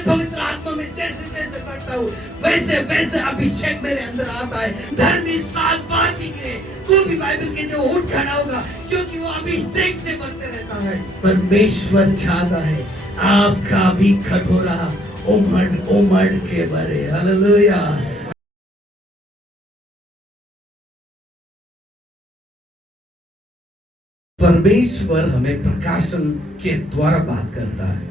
मैं पवित्र आत्मा में जैसे जैसे बढ़ता हूँ वैसे वैसे अभिषेक मेरे अंदर आता है। धर्मी 7 बार भी गिरे तो भी बाइबल कहते हैं उठ खड़ा होगा, क्योंकि वो अभिषेक से बढ़ते रहता है। परमेश्वर चाहता है आपका भी कटोरा उमड़ उमड़ के भरे। हालेलुया। परमेश्वर हमें प्रकाशन के द्वारा बात करता है।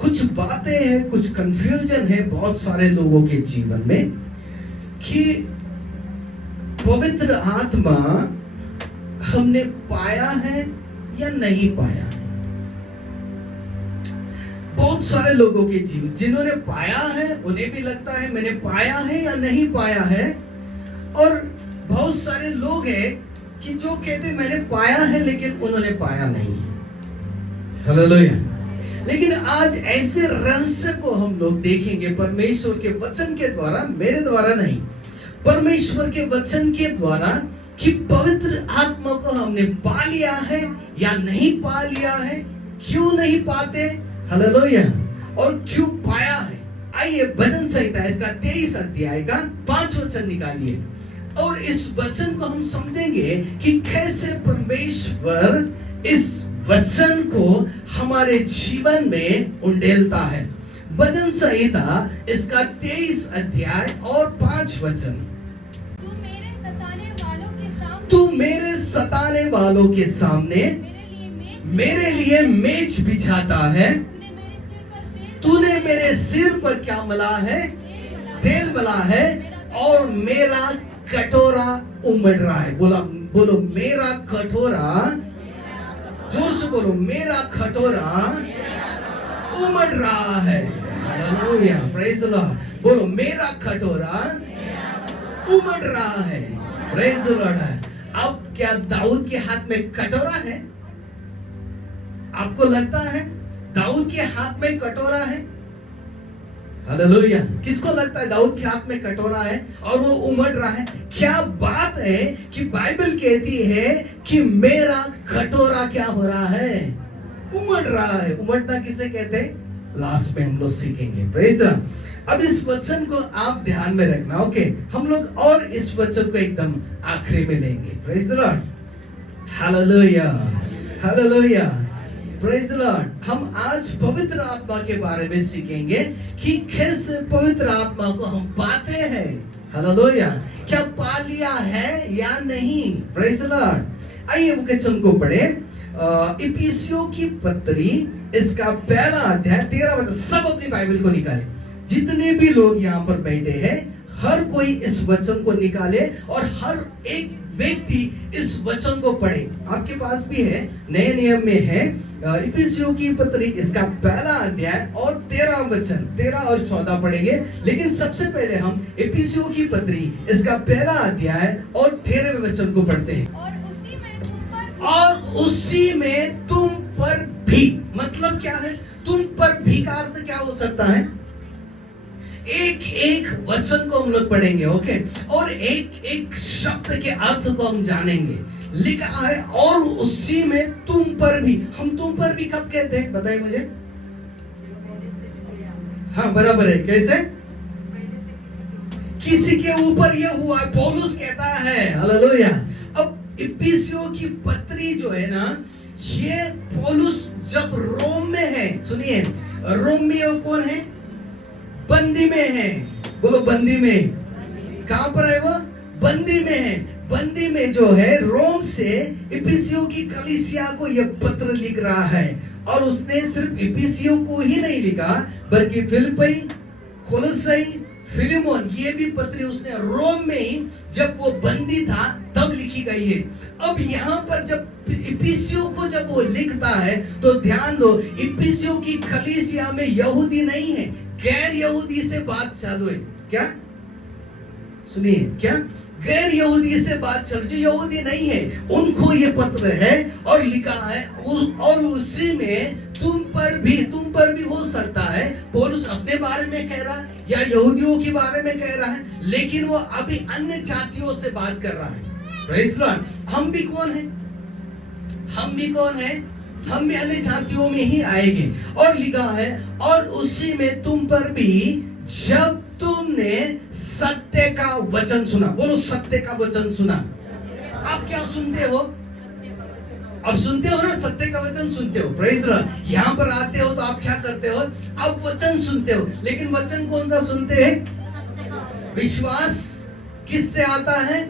कुछ बातें हैं, कुछ कंफ्यूजन है बहुत सारे लोगों के जीवन में कि पवित्र आत्मा हमने पाया है या नहीं पाया। बहुत सारे लोगों के जीवन जिन्होंने पाया है उन्हें भी लगता है मैंने पाया है या नहीं पाया है, और बहुत सारे लोग हैं कि जो कहते मैंने पाया है लेकिन उन्होंने पाया नहीं। हालेलुया। लेकिन आज ऐसे रहस्य को हम लोग देखेंगे परमेश्वर के वचन के द्वारा, मेरे द्वारा नहीं, परमेश्वर के वचन के द्वारा, कि पवित्र आत्मा को हमने पा लिया है या नहीं पा लिया है, क्यों नहीं पाते। हालेलुया। और क्यों पाया है। आइए भजन संहिता इसका 23 अध्याय का 5 वचन निकालिए और इस वचन को हम समझेंगे कि कैसे परमेश्वर इस वचन को हमारे जीवन में उंडेलता है। भजन संहिता इसका 23 अध्याय और 5 वचन। तू मेरे सताने वालों के सामने मेरे लिए मेज बिछाता है। तूने मेरे सिर पर क्या मला है, तेल मला है, और मेरा कटोरा उमड़ रहा है। बोलो मेरा कटोरा, जोर से बोलो मेरा कटोरा उमड़ रहा है। Hallelujah, praise the Lord. बोलो मेरा कटोरा उमड़ रहा है। Praise the Lord. अब क्या दाऊद के हाथ में कटोरा है? आपको लगता है दाऊद के हाथ में कटोरा है? हालेलुया। किसको लगता है दाऊद के हाथ में कटोरा है और वो उमड़ रहा है? क्या बात है कि बाइबल कहती है कि मेरा कटोरा क्या हो रहा है, उमड़ रहा है। उमड़ना किसे कहते हैं लास्ट में हम लोग सीखेंगे। Praise the Lord. अब इस वचन को आप ध्यान में रखना, ओके। हम लोग और इस वचन को एकदम आखिरी में लेंगे। Praise the Lord. Hallelujah, hallelujah, praise the Lord. हम आज पवित्र आत्मा के बारे में सीखेंगे कि कैसे पवित्र आत्मा को हम पाते हैं। हालेलुया। क्या पा लिया है या नहीं? Praise the Lord. आइए वचन को पढ़े। इफिसियों की पत्री इसका पहला अध्याय 13 वचन। सब अपनी बाइबल को निकाले, जितने भी लोग यहाँ पर बैठे हैं हर कोई इस वचन को निकाले और हर एक व्यक्ति इस वचन को पढ़े। आपके पास भी है, नए नियम में है। इफिसियों की पत्री इसका पहला अध्याय और 13 वचन, 13 और 14 पढ़ेंगे। लेकिन सबसे पहले हम इफिसियों की पत्री इसका पहला अध्याय और 13वें वचन को पढ़ते हैं। और उसी में तुम पर भी, मतलब क्या है? तुम पर भी का अर्थ क्या हो सकता है? एक एक वचन को हम लोग पढ़ेंगे, ओके, और एक एक शब्द के अर्थ को हम जानेंगे। लिखा है और उसी में तुम पर भी। हम तुम पर भी कब कहते हैं बताइए मुझे? हाँ बराबर है। कैसे? किसी के ऊपर ये हुआ, पौलुस कहता है। हालेलुया। अब इफिसियों की पत्री जो है ना, ये पौलुस जब रोम में है, सुनिए, रोम में वो कौन है? बंदी में है। बोलो बंदी में। कहां पर है वो? बंदी में है। बंदी में जो है रोम से इफिसियों की कलीसिया को यह पत्र लिख रहा है। और उसने सिर्फ इफिसियों को ही नहीं लिखा बल्कि फिलिप्पी, कोलोसाई, फिलेमोन, ये भी पत्री उसने रोम में ही जब वो बंदी था तब लिखी गई है। अब यहाँ पर जब इफिसियों को जब वो लिखता है तो ध्यान दो, इफिसियों की कलीसिया में यहूदी नहीं है, गैर यहूदी से बात चालू है। क्या? सुनिए, क्या? गैर यहूदी से बात चल, जो यहूदी नहीं है उनको ये पत्र है और लिखा है। और उसी में तुम पर भी हो सकता है पौलुस अपने बारे में कह रहा है या यहूदियों के बारे में कह रहा है, लेकिन वो अभी अन्य जातियों से बात कर रहा है। Praise the Lord. हम भी कौन है? हम भी कौन है? हम भी अन्य जातियों में ही आएंगे। और लिखा है और उसी में तुम पर भी जब तुमने सत्य का वचन सुना। बोलो सत्य का वचन सुना। आप क्या सुनते हो? अब सुनते हो ना, सत्य का वचन सुनते हो। Praise Lord. यहाँ पर आते हो तो आप क्या करते हो? आप वचन सुनते हो। लेकिन वचन कौन सा सुनते हैं? विश्वास किससे आता है?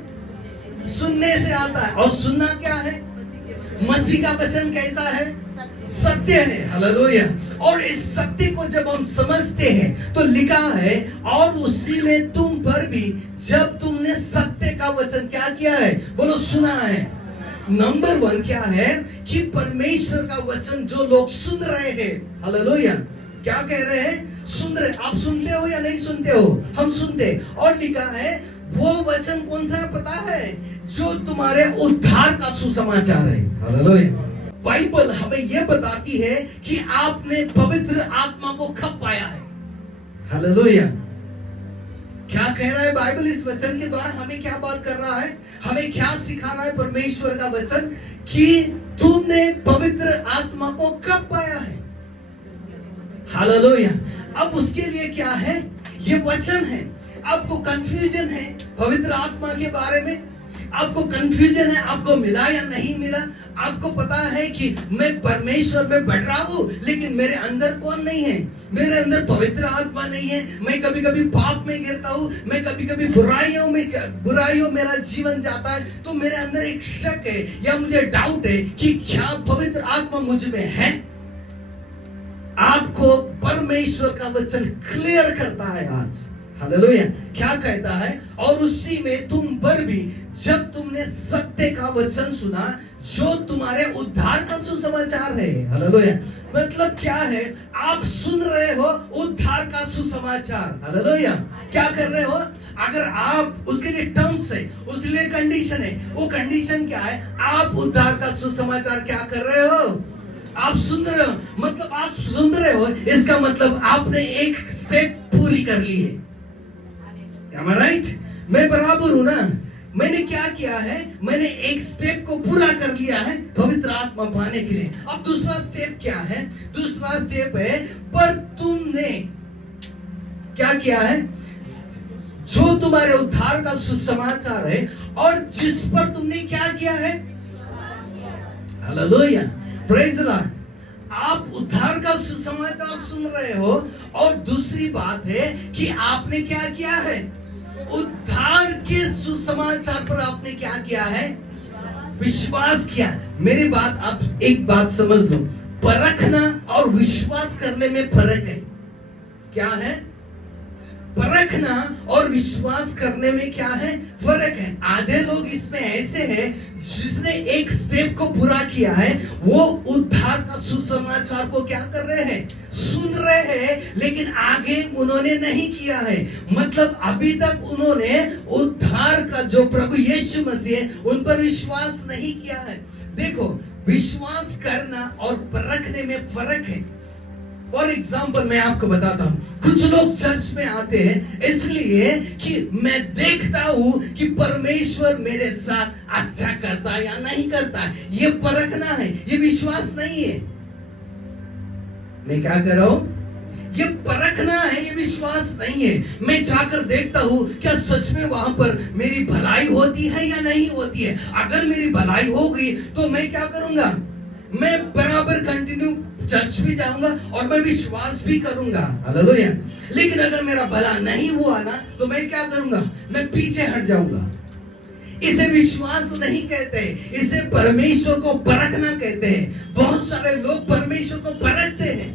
सुनने से आता है। और सुनना क्या है? मसीह का वचन कैसा है? सत्य है। हालेलुया। और इस सत्य को जब हम समझते हैं तो लिखा है, और उसी में तुम पर भी जब तुमने सत्य का वचन क्या किया है? बोलो सुना है। नंबर 1 क्या है कि परमेश्वर का वचन जो लोग सुन रहे हैं, हालेलुया, क्या कह रहे हैं? सुन रहे। आप सुनते हो या नहीं सुनते हो? हम सुनते। और लिखा है वो वचन कौन सा है पता है? जो तुम्हारे उद्धार का सुसमाचार है। हालेलुया। बाइबल हमें यह बताती है कि आपने पवित्र आत्मा को कब पाया है। हालेलुया। क्या कह रहा है बाइबल इस वचन के द्वारा? हमें क्या बात कर रहा है? हमें क्या सिखा रहा है परमेश्वर का वचन? कि तुमने पवित्र आत्मा को कब पाया है। हालेलुया। अब उसके लिए क्या है? ये वचन है। आपको कंफ्यूजन है पवित्र आत्मा के बारे में? आपको कंफ्यूजन है आपको मिला या नहीं मिला? आपको पता है कि मैं परमेश्वर में बढ़ रहा हूं, लेकिन मेरे अंदर कौन नहीं है? मेरे अंदर पवित्र आत्मा नहीं है। मैं कभी कभी पाप में गिरता हूं, मैं कभी कभी बुराइयों मेरा जीवन जाता है। तो मेरे अंदर एक शक है या मुझे डाउट है कि क्या पवित्र आत्मा मुझ में है? आपको परमेश्वर का वचन क्लियर करता है आज। हालेलुया। क्या कहता है? और उसी में तुम पर भी जब तुमने सत्य का वचन सुना, जो तुम्हारे उद्धार का सुसमाचार है। हालेलुया। मतलब क्या है? आप सुन रहे हो उद्धार का सुसमाचार। हालेलुया। क्या कर रहे हो? अगर आप उसके लिए टर्म्स है, उसके लिए कंडीशन है। वो कंडीशन क्या है? आप उद्धार का सुसमाचार क्या कर रहे हो? आप सुन रहे हो। मतलब आप सुन रहे हो, इसका मतलब आपने एक स्टेप पूरी कर ली है। Am I right? मैं बराबर हूं ना। मैंने क्या किया है? मैंने एक स्टेप को पूरा कर लिया है पवित्र आत्मा पाने के लिए। अब दूसरा स्टेप क्या है? दूसरा स्टेप है, पर तुमने क्या किया है? जो तुम्हारे उद्धार का सुसमाचार है और जिस पर तुमने क्या किया है? हालेलुया। Praise the Lord. आप उद्धार का सुसमाचार सुन रहे हो, और दूसरी बात है कि आपने क्या किया है? उद्धार के सुसमाचार पर आपने क्या किया है? विश्वास किया। मेरी बात आप एक बात समझ लो, परखना और विश्वास करने में फर्क है। क्या है? परखना और विश्वास करने में क्या है? फर्क है। आधे लोग इसमें ऐसे हैं जिसने एक स्टेप को पूरा किया है, वो उद्धार का सुसमाचार को क्या कर रहे हैं? सुन रहे हैं, लेकिन आगे उन्होंने नहीं किया है। मतलब अभी तक उन्होंने उद्धार का जो प्रभु यीशु मसीह है उन पर विश्वास नहीं किया है। देखो, विश्वास करना और परखने में फर्क है। फॉर एग्जाम्पल मैं आपको बताता हूं, कुछ लोग चर्च में आते हैं इसलिए कि मैं देखता हूं कि परमेश्वर मेरे साथ अच्छा करता है या नहीं करता। ये परखना है, ये विश्वास नहीं है। मैं क्या कर रहा हूं? ये परखना है, ये विश्वास नहीं है। मैं जाकर देखता हूं क्या सच में वहां पर मेरी भलाई होती है या नहीं होती है। अगर मेरी भलाई होगी तो मैं क्या करूंगा? मैं बराबर कंटिन्यू चर्च भी जाऊंगा और मैं विश्वास भी करूंगा। हालेलुया। लेकिन अगर मेरा भला नहीं हुआ ना, तो मैं क्या करूंगा? मैं पीछे हट जाऊंगा। इसे विश्वास नहीं कहते, इसे परमेश्वर को परखना कहते हैं। बहुत सारे लोग परमेश्वर को परखते हैं,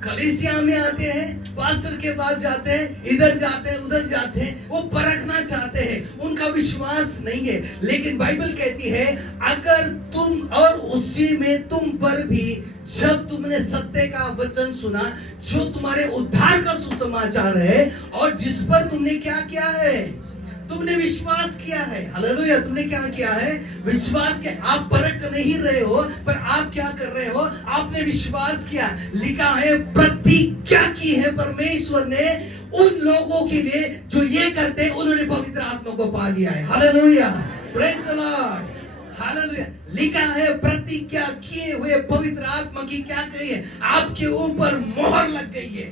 कलीसिया में आते हैं, पास्टर के पास जाते हैं, इधर जाते हैं, उधर जाते हैं, वो परखना चाहते हैं, उनका विश्वास नहीं है। लेकिन बाइबल कहती है, अगर तुम और उसी में तुम पर भी जब तुमने सत्य का वचन सुना, जो तुम्हारे उद्धार का सुसमाचार है, और जिस पर तुमने क्या किया है? तुमने विश्वास किया है। हालेलुया। तुमने क्या किया है? विश्वास किया। आप परख नहीं रहे हो, पर आप क्या कर रहे हो? आपने विश्वास किया। लिखा है, प्रतिज्ञा की है परमेश्वर ने उन लोगों के लिए जो ये करते हैं, उन्होंने पवित्र आत्मा को पा लिया है। Hallelujah. Praise the Lord. Hallelujah. लिखा है, प्रतिज्ञा किए हुए पवित्र आत्मा की क्या कही है? आपके ऊपर मोहर लग गई है।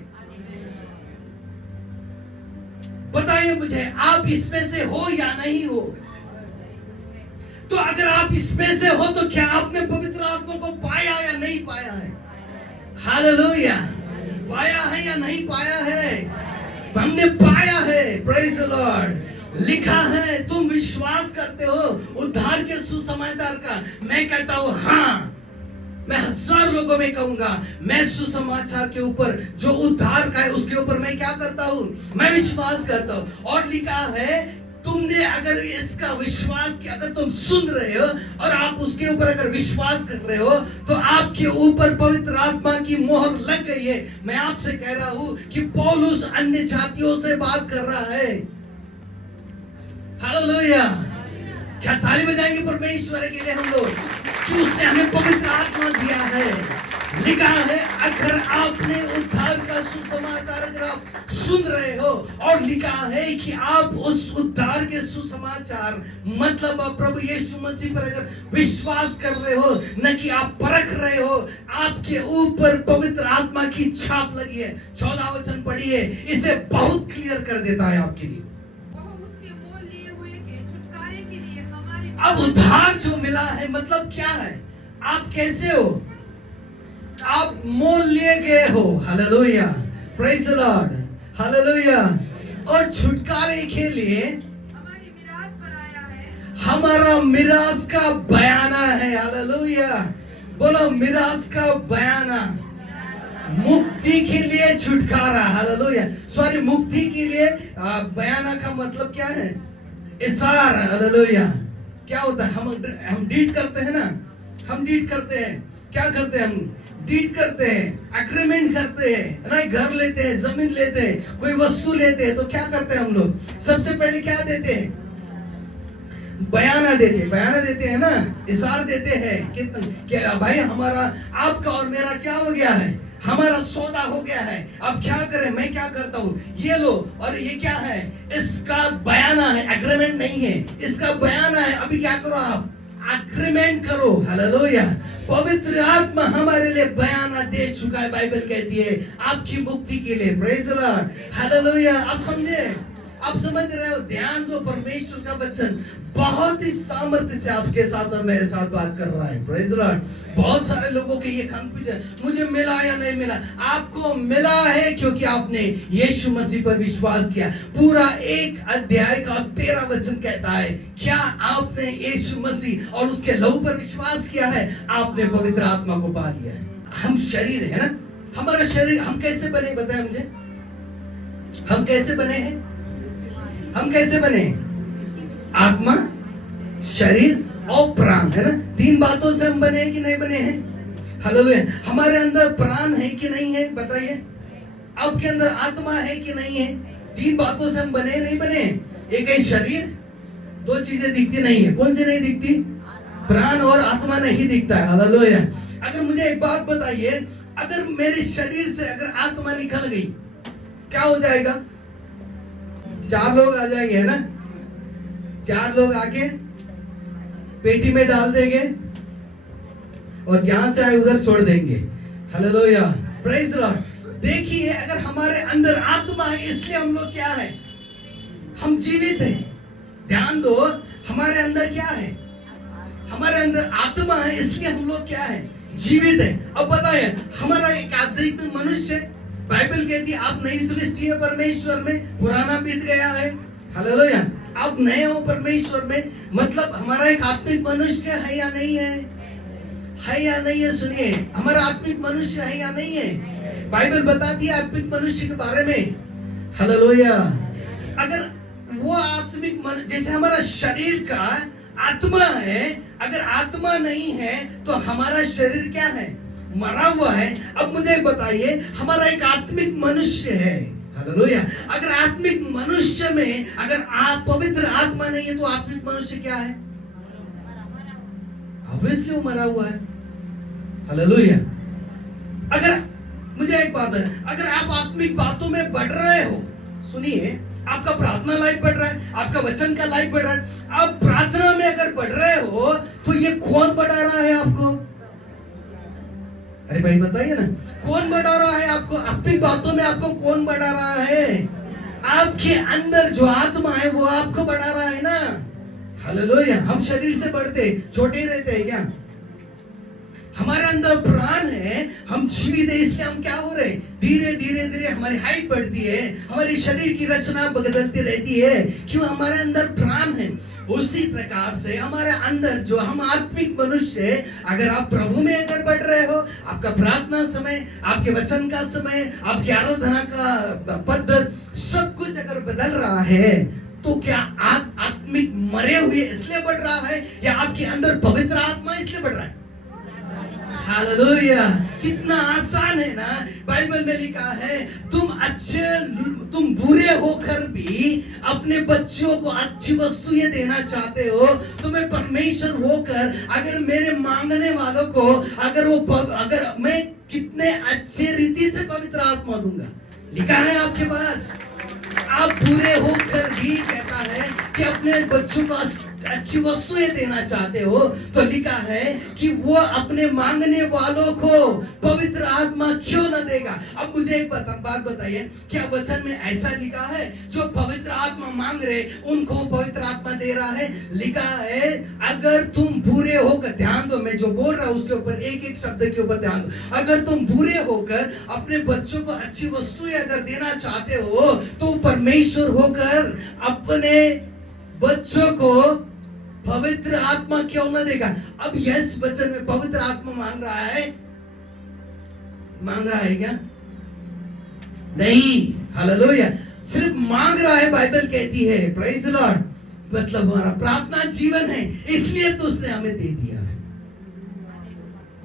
बताइए मुझे, आप इसमें से हो या नहीं हो? तो अगर आप इसमें से हो तो क्या आपने पवित्र आत्मा को पाया या नहीं पाया है? हालेलुया! पाया है या नहीं पाया है? हमने पाया है। Praise the Lord. लिखा है, तुम विश्वास करते हो उद्धार के सुसमाचार का? मैं कहता हूं हाँ। मैं 1000 लोगों में कहूंगा, मैं सुसमाचार के ऊपर जो उद्धार का है उसके ऊपर मैं क्या करता हूं? मैं विश्वास करता हूं। और लिखा है, तुमने अगर इसका विश्वास किया, अगर तुम सुन रहे हो और आप उसके ऊपर अगर विश्वास कर रहे हो तो आपके ऊपर पवित्र आत्मा की मोहर लग गई है। मैं आपसे कह रहा हूं कि पौलुस अन्य जातियों से बात कर रहा है। हालेलुया! क्या ताली बजाएंगे परमेश्वर के लिए हम लोग कि उसने हमें पवित्र आत्मा दिया है। लिखा है, अगर आपने उद्धार का सुसमाचार अगर आप सुन रहे हो, और लिखा है कि आप उस उद्धार के सुसमाचार मतलब प्रभु यीशु मसीह पर अगर विश्वास कर रहे हो, न कि आप परख रहे हो, आपके ऊपर पवित्र आत्मा की छाप लगी है। 14 वचन पढ़िए, इसे बहुत क्लियर कर देता है आपके लिए। अब उद्धार जो मिला है मतलब क्या है? आप कैसे हो? आप मोल लिए गए हो। Hallelujah! Praise the Lord! Hallelujah! और छुटकारे के लिए हमारी मिरास पर आया है। हमारा मिरास का बयाना है। हालेलुया! बोलो, मिरास का बयाना। मुक्ति के लिए छुटकारा। हालेलुया! सॉरी, मुक्ति के लिए बयाना का मतलब क्या है? इसार। हालेलुया! क्या होता है? हम डीड करते हैं ना, हम डीड करते हैं। क्या करते हैं? हम डीड करते हैं, एग्रीमेंट करते हैं ना, घर लेते हैं, जमीन लेते हैं, कोई वस्तु लेते हैं, तो क्या करते हैं हम लोग? सबसे पहले क्या देते हैं? बयाना देते हैं। बयाना देते हैं ना, इसार देते हैं कि भाई हमारा, आपका और मेरा क्या हो गया है? हमारा सौदा हो गया है। अब क्या करें? मैं क्या करता हूँ, ये लो, और ये क्या है? इसका बयाना है, एग्रीमेंट नहीं है, इसका बयाना है। अभी क्या करो? आप एग्रीमेंट करो। हालेलुया! पवित्र आत्मा हमारे लिए बयाना दे चुका है। बाइबल कहती है आपकी मुक्ति के लिए। Praise the Lord! हालेलुया! आप समझे? आप समझ रहे हो? ध्यान दो, परमेश्वर का वचन बहुत ही सामर्थ्य से आपके साथ और मेरे साथ बात कर रहा है। Praise the Lord! बहुत सारे लोगों के ये कंफ्यूजन, मुझे मिला या नहीं मिला। आपको मिला है क्योंकि आपने यीशु मसीह पर विश्वास किया। पूरा 1 अध्याय का 13 वचन कहता है, क्या आपने यीशु मसीह और उसके लहू पर विश्वास किया है? आपने पवित्र आत्मा को पा लिया है। हम शरीर है ना, हमारा शरीर। हम कैसे बने? बताए मुझे, हम कैसे बने हैं? हम कैसे बने? आत्मा, शरीर और प्राण, है ना? 3 बातों से हम बने हैं कि नहीं बने हैं? हालेलुया! हमारे अंदर प्राण है कि नहीं है? बताइए। आपके अंदर आत्मा है कि नहीं है? 3 बातों से हम बने नहीं बने? एक है शरीर, 2 चीजें दिखती नहीं है। कौन सी नहीं दिखती? प्राण और आत्मा नहीं दिखता है। हालेलुया! अगर मुझे एक बात बताइए, अगर मेरे शरीर से अगर आत्मा निकल गई, क्या हो जाएगा? 4 लोग आ जाएंगे, है ना? 4 लोग आके पेटी में डाल देंगे और जहां से आए उधर छोड़ देंगे। हालेलुया! Praise the Lord! देखिए, अगर हमारे अंदर आत्मा है, इसलिए हम लोग क्या है? हम जीवित हैं। ध्यान दो, हमारे अंदर क्या है? हमारे अंदर आत्मा है, इसलिए हम लोग क्या है? जीवित है। अब बताइए, हमारा एक आध्यात्मिक मनुष्य, बाइबल कहती है आप नई सृष्टि है परमेश्वर में, पुराना बीत गया है। हालेलुया! आप नए हो परमेश्वर में, मतलब हमारा एक आत्मिक मनुष्य है या नहीं है? है या नहीं है? सुनिए, हमारा आत्मिक मनुष्य है या नहीं है? बाइबल बताती है आत्मिक मनुष्य के बारे में। हालेलुया! अगर वो आत्मिक जैसे हमारा शरीर का आत्मा है, अगर आत्मा नहीं है तो हमारा शरीर क्या है? मरा हुआ है। अब मुझे बताइए, हमारा एक आत्मिक मनुष्य है। हालेलुया! अगर आत्मिक मनुष्य में अगर पवित्र आत्मा नहीं है तो आत्मिक मनुष्य क्या है? ऑब्वियसली वो मरा हुआ है। हालेलुया! अगर मुझे एक बात है, अगर आप आत्मिक बातों में बढ़ रहे हो, सुनिए, आपका प्रार्थना लाइफ बढ़ रहा है, आपका वचन का लाइफ बढ़ रहा है, आप प्रार्थना में अगर बढ़ रहे हो तो ये कौन बढ़ा रहा है आपको? अरे भाई बताइए ना, कौन बढ़ा रहा है आपको? आत्मिक बातों में आपको कौन बढ़ा रहा है? आपके अंदर जो आत्मा है वो आपको बढ़ा रहा है ना। हालेलुया। हम शरीर से बढ़ते छोटे ही रहते हैं क्या? हमारे अंदर प्राण है, हम जीवित है, इसलिए हम क्या हो रहे हैं? धीरे धीरे धीरे हमारी हाइट बढ़ती है, हमारी शरीर की रचना बदलती रहती है। क्यों? हमारे अंदर प्राण है। उसी प्रकार से हमारे अंदर जो हम आत्मिक मनुष्य है, अगर आप प्रभु में अगर बढ़ रहे हो, आपका प्रार्थना समय, आपके वचन का समय, आपकी आराधना का पद्धति सब कुछ अगर बदल रहा है, तो क्या आप आत्मिक मरे हुए इसलिए बढ़ रहा है, या आपके अंदर पवित्र आत्मा इसलिए बढ़ रहा है? हालेलुया। कितना आसान है ना। बाइबल में लिखा है, तुम बुरे होकर भी अपने बच्चों को अच्छी वस्तुएं देना चाहते हो, तुम्हें परमेश्वर होकर अगर मेरे मांगने वालों को अगर मैं कितने अच्छे रीति से पवित्र आत्मा दूंगा। लिखा है आपके पास, आप बुरे होकर भी कहता है कि अपने बच्चों को अच्छी वस्तुएं देना चाहते हो, तो लिखा है कि वो अपने मांगने वालों को पवित्र आत्मा क्यों न देगा। अब मुझे एक बात बताइए, क्या वचन में ऐसा लिखा है जो पवित्र आत्मा मांग रहे उनको पवित्र आत्मा दे रहा है? लिखा है, अगर तुम बुरे होकर, ध्यान दो मैं जो बोल रहा हूं उसके ऊपर, एक एक शब्द के ऊपर ध्यान दो। अगर तुम बुरे होकर अपने बच्चों को अच्छी वस्तुएं अगर देना चाहते हो, तो परमेश्वर होकर अपने बच्चों को पवित्र आत्मा क्यों न देगा? अब यस वचन में पवित्र आत्मा मांग रहा है क्या? नहीं। हालेलुया। सिर्फ मांग रहा है, बाइबल कहती है, प्रेज द लॉर्ड, मतलब हमारा प्रार्थना जीवन है, इसलिए तो उसने हमें दे दिया है।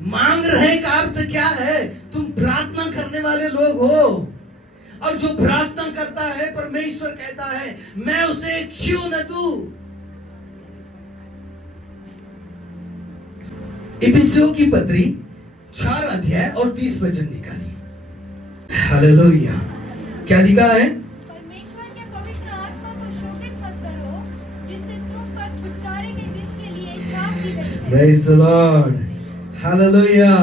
मांग रहे का अर्थ क्या है? तुम प्रार्थना करने वाले लोग हो, और जो प्रार्थना करता है परमेश्वर कहता है मैं उसे क्यों न दूं। इफिसियों की पत्री 4 अध्याय और 30 वचन निकालिए। हालेलुया। क्या लिखा है? परमेश्वर के पवित्र आत्मा को शोकित मत करो, जिससे तुम पर छुटकारे के दिन के लिए छाप दी गई है। Praise the Lord. हालेलुया।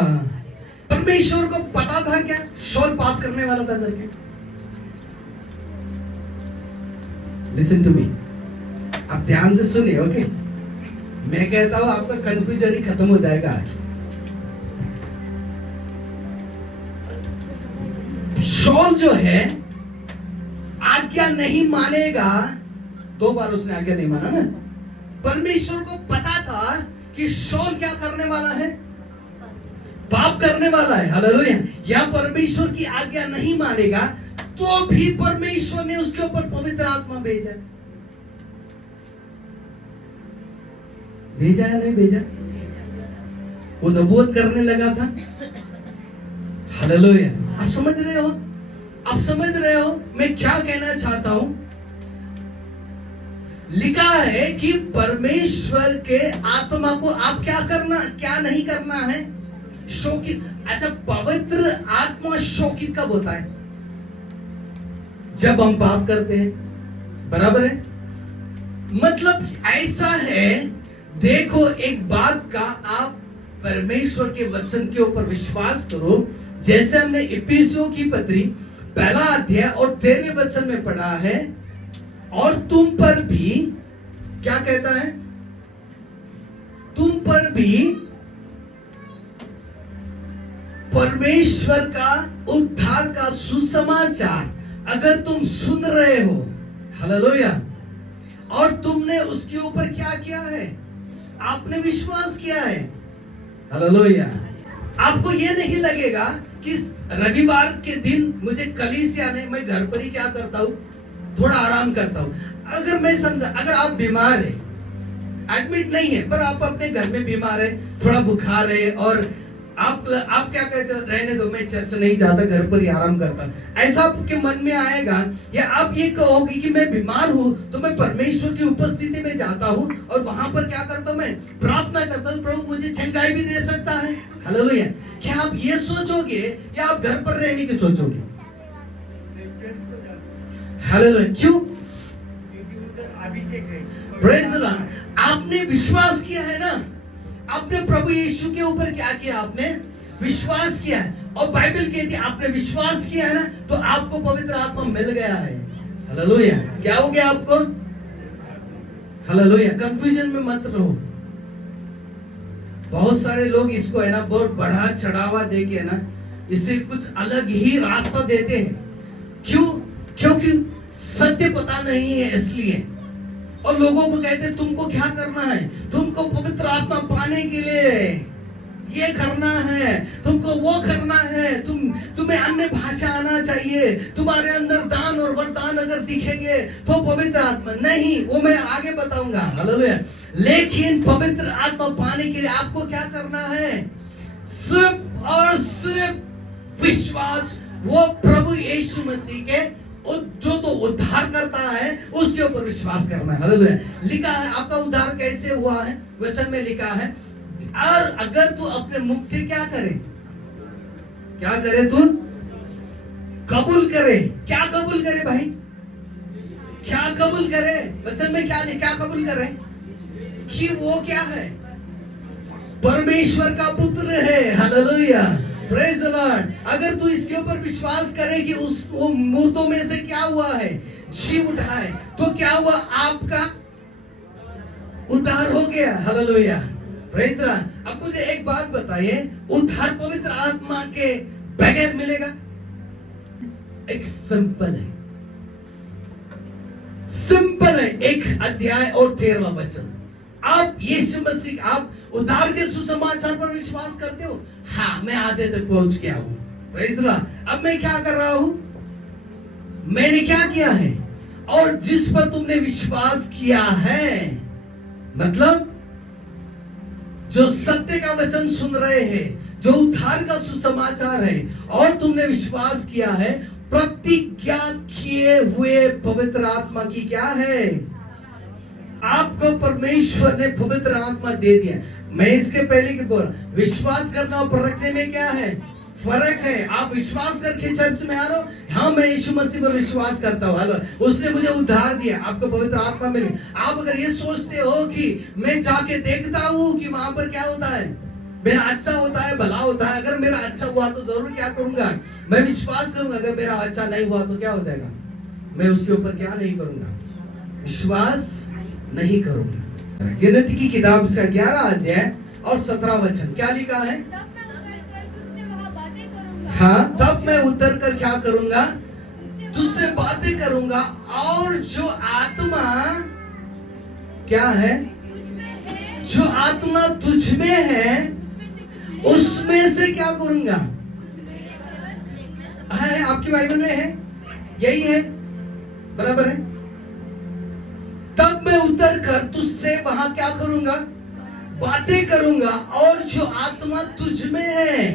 परमेश्वर को पता था क्या शौल पाप करने वाला था करके? लिसन टू मी, आप ध्यान से सुनिए, ओके? मैं कहता हूं आपका कंफ्यूजन ही खत्म हो जाएगा आज। शौल जो है आज्ञा नहीं मानेगा, 2 बार उसने आज्ञा नहीं माना ना। परमेश्वर को पता था कि शौल क्या करने वाला है? पाप करने वाला है। हालेलुया। या परमेश्वर की आज्ञा नहीं मानेगा, तो भी परमेश्वर ने उसके ऊपर पवित्र आत्मा भेजा या नहीं भेजा? वो नबूवत करने लगा था। हालेलुया। आप समझ रहे हो? आप समझ रहे हो मैं क्या कहना चाहता हूं? लिखा है कि परमेश्वर के आत्मा को आप क्या नहीं करना है? शोकित। अच्छा, पवित्र आत्मा शोकित कब होता है? जब हम पाप करते हैं, बराबर है? मतलब ऐसा है, देखो एक बात का, आप परमेश्वर के वचन के ऊपर विश्वास करो, जैसे हमने इफिसियों की पत्री 1 अध्याय और 13वें वचन में पढ़ा है, और तुम पर भी क्या कहता है? तुम पर भी परमेश्वर का उद्धार का सुसमाचार अगर तुम सुन रहे हो, हालेलुया, और तुमने उसके ऊपर क्या किया है? आपने विश्वास किया है। हालेलुया। आपको ये नहीं लगेगा कि रविवार के दिन मुझे कलीसिया नहीं, मैं घर पर ही क्या करता हूं, थोड़ा आराम करता हूं। अगर मैं समझा, अगर आप बीमार है, एडमिट नहीं है, पर आप अपने घर में बीमार है, थोड़ा बुखार है, और आप क्या कहते हो? रहने दो, मैं चर्च नहीं जाता, घर पर ही आराम करता। ऐसा आपके मन में आएगा, या आप ये कहोगे कि मैं बीमार हूं तो मैं परमेश्वर की उपस्थिति में जाता हूं और वहां पर क्या करता हूं? मैं प्रार्थना करता हूं, प्रभु मुझे चंगाई भी दे सकता है। हालेलुया। क्या आप ये सोचोगे या आप घर पर रहने की सोचोगे? हालेलुया। क्यों? Praise the Lord. आपने विश्वास किया है ना, आपने प्रभु यीशु के ऊपर क्या किया? आपने विश्वास किया है, और बाइबल कहती है आपने विश्वास किया है ना, तो आपको पवित्र आत्मा मिल गया है। हालेलुया। क्या हो गया आपको? हालेलुया। कंफ्यूजन में मत रहो। बहुत सारे लोग इसको है ना बहुत बढ़ा चढ़ावा देके ना इसे कुछ अलग ही रास्ता देते हैं। क्यों? क्योंकि सत्य पता नहीं है इसलिए। और लोगों को कहते हैं तुमको क्या करना है, तुमको पवित्र आत्मा पाने के लिए ये करना है, तुमको वो करना है, तुम्हें अन्य भाषा आना चाहिए, तुम्हारे अंदर दान और वरदान अगर दिखेंगे तो पवित्र आत्मा। नहीं, वो मैं आगे बताऊंगा। हालेलुया। लेकिन पवित्र आत्मा पाने के लिए आपको क्या करना है? सिर्फ और सिर्फ विश्वास वो प्रभु यीशु मसीह के जो तो उद्धार करता है उसके ऊपर विश्वास करना है। हालेलुया। लिखा है आपका उद्धार कैसे हुआ है, वचन में लिखा है, और अगर तू अपने मुख से क्या करे, क्या करे, तू कबूल करे। क्या कबूल करे भाई? क्या कबूल करे? वचन में क्या कबूल करे? कि वो क्या है? परमेश्वर का पुत्र है। हालेलुया। Praise the Lord. अगर तू इसके ऊपर विश्वास करे कि वो मूर्तों में से क्या हुआ है, जी उठा है, तो क्या हुआ? आपका उद्धार हो गया। हालेलुया। Praise the Lord. अब मुझे एक बात बताइए, उद्धार पवित्र आत्मा के बगैर मिलेगा? एक सिंपल है, सिंपल है। एक अध्याय और 13वां वचन। आप यीशु मसीह, आप उद्धार के सुसमाचार पर विश्वास करते हो? हाँ, मैं आधे तक पहुंच गया हूं। Praise the Lord. अब मैं क्या कर रहा हूं? मैंने क्या किया है? और जिस पर तुमने विश्वास किया है, मतलब जो सत्य का वचन सुन रहे हैं, जो उद्धार का सुसमाचार है, और तुमने विश्वास किया है, प्रतिज्ञा किए हुए पवित्र आत्मा की क्या है? आपको परमेश्वर ने पवित्र आत्मा दे दिया। मैं इसके पहले की बोल, विश्वास करना और परखने में क्या है? फर्क है। आप विश्वास करके चर्च में आ रहे हो, हाँ मैं यीशु मसीह पर विश्वास करता हूँ, उसने मुझे उद्धार दिया, आपको पवित्र आत्मा मिली। आप अगर ये सोचते हो कि मैं जाके देखता हूँ कि वहां पर क्या होता है, मेरा अच्छा होता है, भला होता है, अगर मेरा अच्छा हुआ तो जरूर क्या करूंगा, मैं विश्वास करूंगा। अगर मेरा अच्छा नहीं हुआ तो क्या हो जाएगा? मैं उसके ऊपर क्या नहीं करूंगा? विश्वास नहीं करूंगा। गिनती की किताब से 11 अध्याय और 17 वचन क्या लिखा है? हाँ, तब मैं उतर कर क्या करूंगा? तुझसे बातें करूंगा, और जो आत्मा क्या है? जो आत्मा तुझ में है उसमें से क्या करूंगा? है आपकी बाइबल में है, यही है, बराबर है। तब मैं उतर कर तुझसे वहां क्या करूंगा? बातें करूंगा, और जो आत्मा तुझ में है।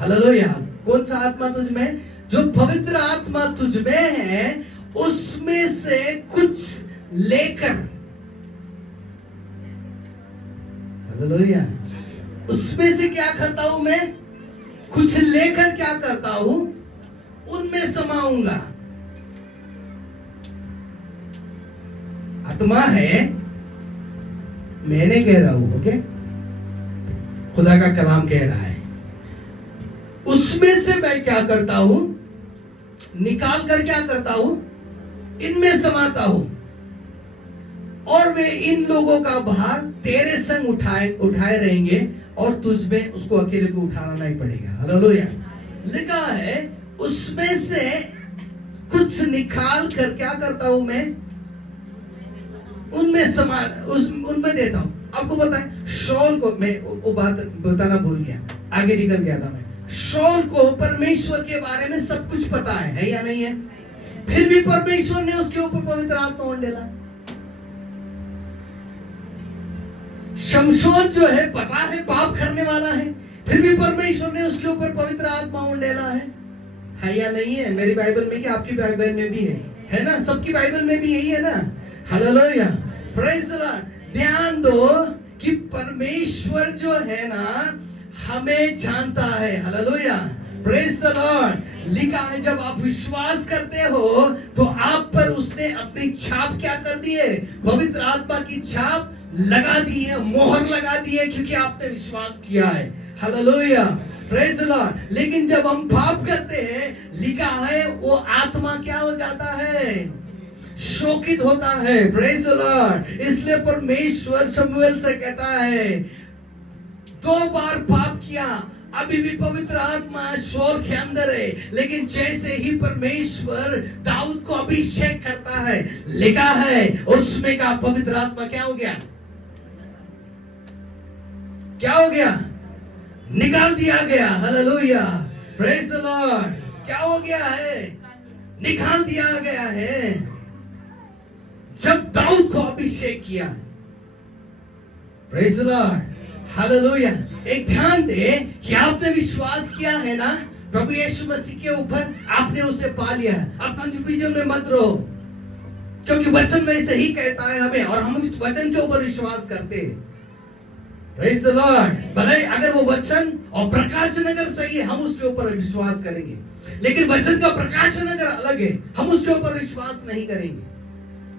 हालेलुया। कौन सा आत्मा तुझ में? जो पवित्र आत्मा तुझ में है, उसमें से कुछ लेकर, हालेलुया, उसमें से क्या करता हूं मैं? कुछ लेकर क्या करता हूं? उनमें समाऊंगा। आत्मा है, मैंने कह रहा हूं, ओके, खुदा का कलाम कह रहा है। उसमें से मैं क्या करता हूं? निकाल कर क्या करता हूं? इनमें समाता हूं, और वे इन लोगों का भार तेरे संग उठाए रहेंगे, और तुझ में उसको अकेले को उठाना नहीं पड़ेगा। हालेलुया। लिखा है उसमें से कुछ निकाल कर क्या करता हूं मैं? उनमें देता हूं। आपको पता है शौल को, मैं वो बात बताना भूल गया, आगे निकल गया था मैं। शौल को परमेश्वर के बारे में सब कुछ पता है या नहीं है? फिर भी परमेश्वर ने उसके ऊपर पवित्र आत्मा उड़ डाला। शमशोन जो है, पता है पाप करने वाला है, फिर भी परमेश्वर ने उसके ऊपर पवित्र आत्मा उड़ डाला है या नहीं है? मेरी बाइबल में, क्या आपकी बाइबल में भी है ना? सबकी बाइबल में भी यही है ना? हालेलुया। Praise the Lord. ध्यान दो कि परमेश्वर जो है ना, हमें जानता है। हालेलुया। Praise the Lord. लिखा है जब आप विश्वास करते हो तो आप पर उसने अपनी छाप क्या कर दी है? पवित्र आत्मा की छाप लगा दी है, मोहर लगा दी है, क्योंकि आपने विश्वास किया है। हालेलुया। Praise the Lord. लेकिन जब हम पाप करते हैं, लिखा है वो आत्मा क्या हो जाता है? शोकित होता है। Praise the Lord. इसलिए परमेश्वर शमूएल से कहता है 2 बार पाप किया, अभी भी पवित्र आत्मा शोर के अंदर है, लेकिन जैसे ही परमेश्वर दाऊद को अभिषेक करता है, लिखा है उसमें का पवित्र आत्मा क्या हो गया? क्या हो गया? निकाल दिया गया। Hallelujah, praise the Lord. क्या हो गया है? निकाल दिया गया है जब दाऊद को अभिषेक किया। Praise the Lord, hallelujah. एक ध्यान दे कि आपने विश्वास किया है ना प्रभु यीशु मसीह के ऊपर, आपने उसे पा लिया है। आप कंफ्यूजन में मत रहो, क्योंकि वचन वैसे ही कहता है हमें, और हम इस वचन के ऊपर विश्वास करते हैं। Praise the Lord. भले अगर वो वचन और प्रकाशन अगर सही है, हम उसके ऊपर विश्वास करेंगे, लेकिन वचन का प्रकाशन अगर अलग है, हम उसके ऊपर विश्वास नहीं करेंगे।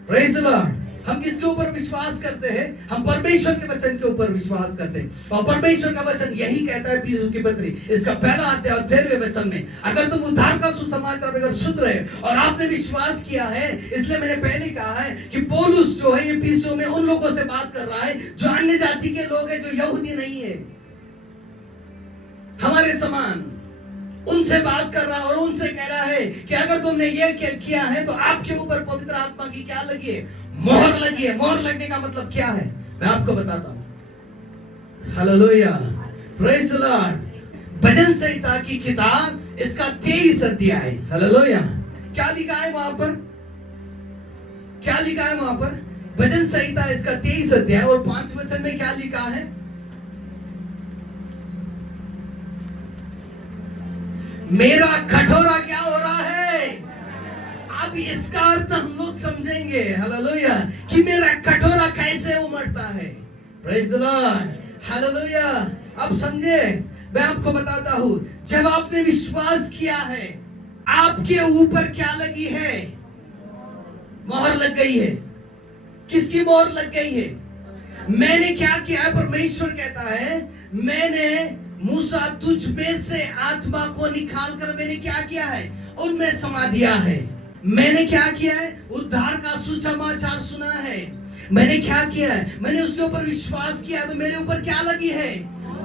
Praise the Lord. हम किसके ऊपर विश्वास करते हैं? हम परमेश्वर के वचन के ऊपर विश्वास करते हैं, और परमेश्वर का वचन यही कहता है पीसू की पत्री इसका पहला अध्याय 13वें वचन में, अगर तुम उद्धार का सुसमाचार अगर सुन रहे और आपने विश्वास किया है, इसलिए मैंने पहले कहा है कि पौलुस जो है ये पीसू में उन लोगों से बात कर रहा है जो अन्य जाति के लोग हैं, जो यहूदी नहीं है, हमारे समान, उनसे बात कर रहा है और उनसे कह रहा है कि अगर तुमने ये किया है तो आपके ऊपर पवित्र आत्मा की क्या लगी है? मोहर लगी है। मोहर लगने का मतलब क्या है? मैं आपको बताता हूं। Hallelujah, praise the Lord. भजन संहिता की किताब इसका 23 अध्याय। हालेलुया। क्या लिखा है वहां पर? क्या लिखा है वहां पर? भजन संहिता इसका 23 अध्याय और 5 वचन में क्या लिखा है? मेरा कटोरा क्या हो रहा है? अब इसका अर्थ हम लोग समझेंगे। हालेलुया, कि मेरा कटोरा कैसे उमड़ता है। Praise the Lord, hallelujah. अब समझे, मैं आपको बताता हूं, जब आपने विश्वास किया है, आपके ऊपर क्या लगी है? मोहर लग गई है। किसकी मोहर लग गई है? मैंने क्या किया है? परमेश्वर कहता है मैंने मूसा तुझ में से आत्मा को निकाल कर मैंने क्या किया है? उनमें समा दिया है। मैंने क्या किया है? उद्धार का सुसमाचार सुना है। मैंने क्या किया है? मैंने उसके ऊपर विश्वास किया, तो मेरे ऊपर क्या लगी है?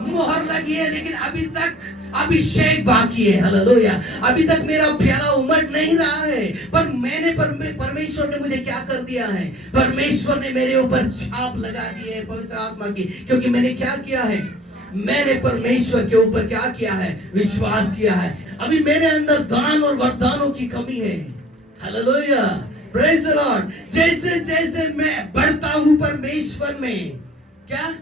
मोहर लगी है। लेकिन अभी तक अभिषेक बाकी है। हालेलुया, अभी तक मेरा प्याला उमड़ नहीं रहा है, पर मैंने परमेश्वर ने मुझे क्या कर दिया है? परमेश्वर ने मेरे ऊपर छाप लगा दी है पवित्र आत्मा की, क्योंकि मैंने क्या किया है? मैंने परमेश्वर के ऊपर क्या किया है? विश्वास किया है। अभी मेरे अंदर दान और वरदानों की कमी है। Hallelujah, praise the Lord. जैसे जैसे मैं बढ़ता हूं परमेश्वर में, क्या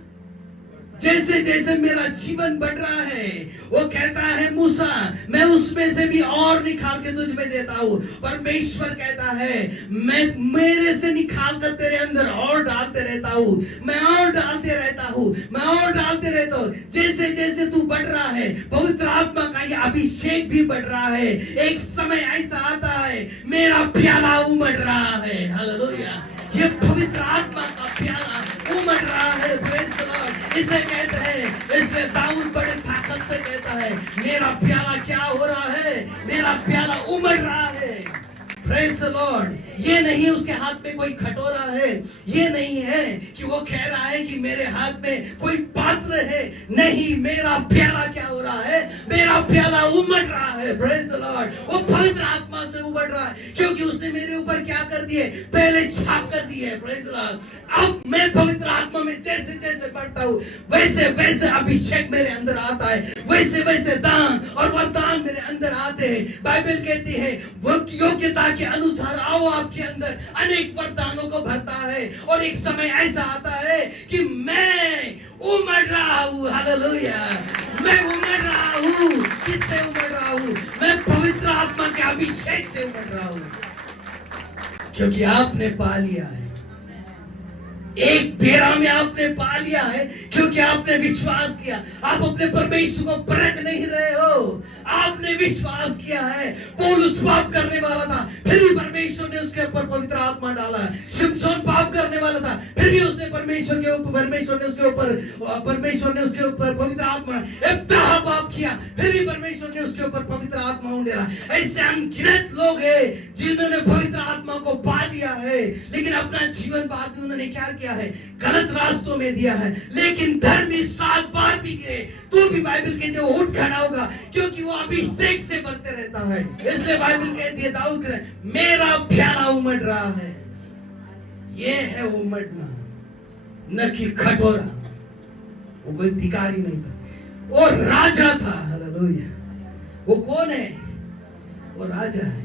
जैसे जैसे मेरा जीवन बढ़ रहा है, वो कहता है मूसा मैं उसमें से भी और निकाल के तुझ में देता हूं। परमेश्वर कहता है मैं मेरे से निकाल कर तेरे अंदर और डालते रहता हूं, मैं और डालते रहता हूं, मैं और डालते रहता हूं। जैसे जैसे तू बढ़ रहा है, पवित्र आत्मा का ये अभिषेक भी बढ़ रहा है। एक समय ऐसा आता है मेरा प्याला उमड़ रहा है। हालेलुया, ये पवित्र आत्मा का प्याला उमड़ रहा है। Praise the Lord. इसे कहते हैं, इसलिए दाऊद बड़े ताकत से कहता है मेरा प्याला क्या हो रहा है? मेरा प्याला उमड़ रहा है। Praise the Lord. ये नहीं उसके हाथ में कोई कटोरा है, ये नहीं है कि वो कह रहा है कि मेरे हाथ में कोई पात्र है। नहीं, मेरा प्याला क्या हो रहा है? मेरा प्याला उमड़ रहा है। Praise the Lord. वो पवित्र आत्मा से उमड़ रहा है, क्योंकि उसने मेरे ऊपर क्या कर दिए? पहले छाप कर दिए। Praise the Lord. अब मैं पवित्र आत्मा में जैसे जैसे बढ़ता हूं, वैसे वैसे अभिषेक मेरे अंदर आता है, वैसे वैसे दान और वरदान मेरे अंदर आते हैं। बाइबल कहती है वो योग्यता के अनुसार आओ, आपके अंदर अनेक वरदानों को भरता है। और एक समय ऐसा आता है कि मैं उमड़ रहा हूं। हालेलुया, मैं उमड़ रहा हूं। किससे उमड़ रहा हूं? मैं पवित्र आत्मा के अभिषेक से उमड़ रहा हूं, क्योंकि आपने पा लिया है। एक तेरा में आपने पा लिया है, क्योंकि आपने विश्वास किया। आप अपने परमेश्वर को परख नहीं रहे हो, आपने विश्वास किया है। पौलुस पाप करने वाला था, फिर भी परमेश्वर ने उसके ऊपर पवित्र आत्मा डाला है। शिमशोन पाप करने वाला था, फिर भी उसने परमेश्वर ने उसके ऊपर पवित्र आत्मा। इब्ताह पाप किया, फिर भी परमेश्वर ने उसके ऊपर पवित्र आत्मा उंडेला। ऐसे अनगिनत लोग हैं जिन्होंने पवित्र आत्मा को पा लिया है, लेकिन अपना जीवन बाद में उन्होंने क्या किया है, गलत रास्तों में दिया है। लेकिन धर्मी 7 बार भी गिरे तो भी बाइबल कहती है वो उठ खड़ा होगा, क्योंकि वो अभिषेक से बढ़ते रहता है। इसलिए बाइबल कहती है दाऊद कहते मेरा प्याला उमड़ रहा है। ये है उमड़ना, न कि कटोरा। वो कोई भिखारी नहीं था, वो राजा था। हालेलुया। वो कौन है? वो राजा है।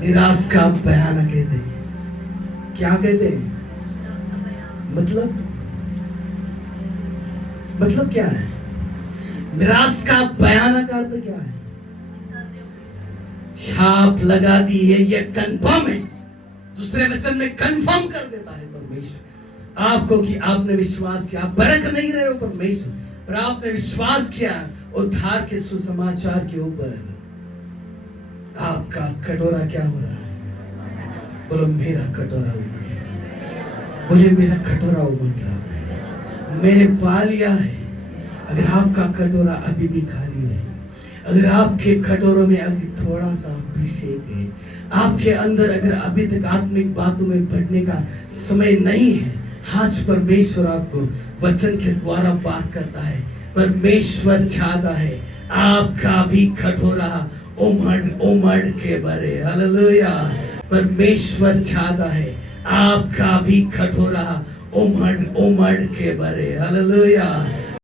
मिरास का बयाना कहते हैं। क्या कहते हैं? मतलब क्या है? मिरास का बयाना का अर्थ क्या है? छाप लगा दी है, ये कंफर्म है। दूसरे वचन में कंफर्म कर देता है परमेश्वर आपको कि आपने विश्वास किया। आप बरक नहीं रहे हो परमेश्वर, पर आपने विश्वास किया उद्धार के सुसमाचार के ऊपर। आपका कटोरा क्या हो रहा है? बोलो मेरा कटोरा उमड़ रहा है। बोले मेरा कटोरा उमड़ रहा है। मैंने पा लिया है। अगर आपका कटोरा अभी भी खाली है, अगर आपके कटोरों में अभी थोड़ा सा अभिषेक है, आपके अंदर अगर अभी तक आत्मिक बातों में बढ़ने का समय नहीं है, आज परमेश्वर आपको वचन के द्वारा बात करता है। परमेश्वर चाहता है आपका भी कटोरा उमड़ के भरे। हालेलुया। परमेश्वर चाहता है आपका भी कटोरा उमड़ के भरे। हालेलुया।